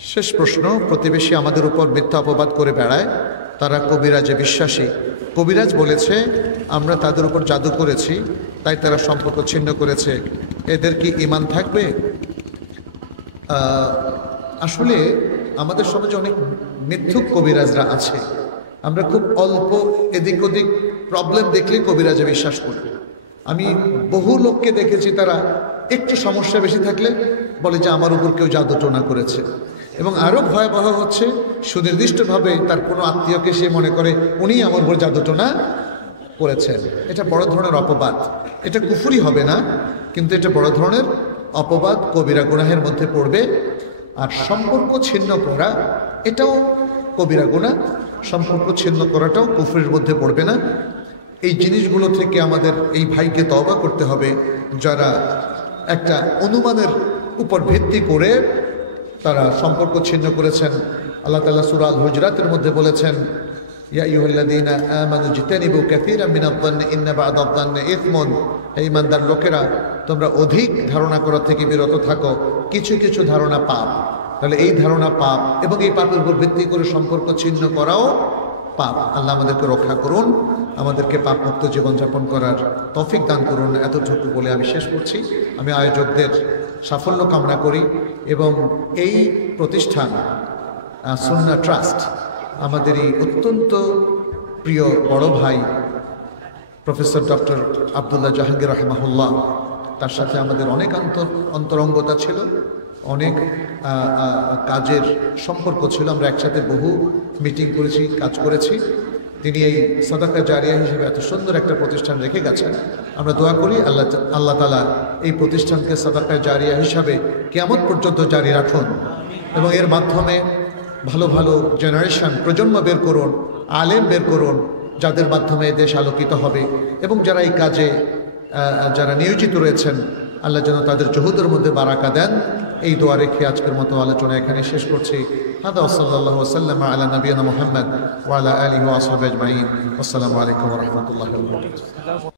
শেষ প্রশ্ন, প্রতিবেশী আমাদের উপর মিথ্যা অপবাদ করে বেড়ায়, তারা কবিরাজে বিশ্বাসী। কবিরাজ বলেছে আমরা তাদের উপর জাদু করেছি, তাই তারা সম্পর্ক ছিন্ন করেছে, এদের কি ঈমান থাকবে? আসলে আমাদের সমাজে অনেক মিথ্যুক কবিরাজরা আছে। আমরা খুব অল্প এদিক ওদিক প্রবলেম দেখলে কবিরাজে বিশ্বাস করি। আমি বহু লোককে দেখেছি তারা একটু সমস্যা বেশি থাকলে বলে যে আমার উপর কেউ জাদু টোনা করেছে। এবং আরও ভয়াবহ হচ্ছে, সুনির্দিষ্টভাবে তার কোনো আত্মীয়কে সে মনে করে উনি আমার উপর জাদু টোনা করেছেন। এটা বড় ধরনের অপবাদ। এটা কুফরি হবে না, কিন্তু এটা বড় ধরনের অপবাদ, কবিরা গুনাহের মধ্যে পড়বে। আর সম্পর্ক ছিন্ন করা এটাও কবিরা গুনাহ, সম্পর্ক ছিন্ন করাটাও কুফরির মধ্যে পড়বে না। এই জিনিসগুলো থেকে আমাদের এই ভাইকে তওবা করতে হবে, যারা একটা অনুমানের উপর ভিত্তি করে তারা সম্পর্ক ছিন্ন করেছেন। আল্লাহ তাআলা সূরা আল হুজরাতের মধ্যে বলেছেন, ইয়া আইয়ুহাল্লাযীনা আমানু ইজতানিবু কাসীরাম মিনায-যন্নি ইন্না বা'দায-যন্নি ইসমুন। হে ঈমানদার লোকেরা, তোমরা অধিক ধারণা করা থেকে বিরত থাকো, কিছু কিছু ধারণা পাপ। তাহলে এই ধারণা পাপ, এবং এই পাপের উপর ভিত্তি করে সম্পর্ক ছিন্ন করাও পাপ। আল্লাহ আমাদেরকে রক্ষা করুন, আমাদেরকে পাপমুক্ত জীবনযাপন করার তৌফিক দান করুন। এতটুকু বলে আমি শেষ করছি। আমি আয়োজকদের সাফল্য কামনা করি, এবং এই প্রতিষ্ঠান সুন্নাহ ট্রাস্ট আমাদের এই অত্যন্ত প্রিয় বড় ভাই প্রফেসর ডক্টর আব্দুল্লাহ জাহাঙ্গীর রাহিমাহুল্লাহ, তার সাথে আমাদের অনেক অন্তরঙ্গতা ছিল, অনেক কাজের সম্পর্ক ছিল। আমরা একসাথে বহু মিটিং করেছি, কাজ করেছি। তিনি এই সাদাকা জারিয়া হিসেবে এত সুন্দর একটা প্রতিষ্ঠান রেখে গেছেন। আমরা দোয়া করি আল্লাহ তাআলা এই প্রতিষ্ঠানকে সাদাকা জারিয়া হিসাবে কিয়ামত পর্যন্ত জারি রাখুন, এবং এর মাধ্যমে ভালো ভালো জেনারেশন, প্রজন্ম বের করুন, আলেম বের করুন, যাদের মাধ্যমে দেশ আলোকিত হবে। এবং যারা এই কাজে যারা নিয়োজিত রয়েছেন, আল্লাহ যেন তাদের জহুদের মধ্যে বারাকা দেন। এই দোয়া রেখে আজকের মতো আলোচনা এখানে শেষ করছি। হাদা সাল্লাল্লাহু ওয়া সাল্লামা আলা নবিয়িনা মুহাম্মদ ওয়া আলা আলিহি ওয়া আসহাবিহি আজমাইন। আসসালামু আলাইকুম ওয়া রাহমাতুল্লাহি ওয়া বারাকাতুহু।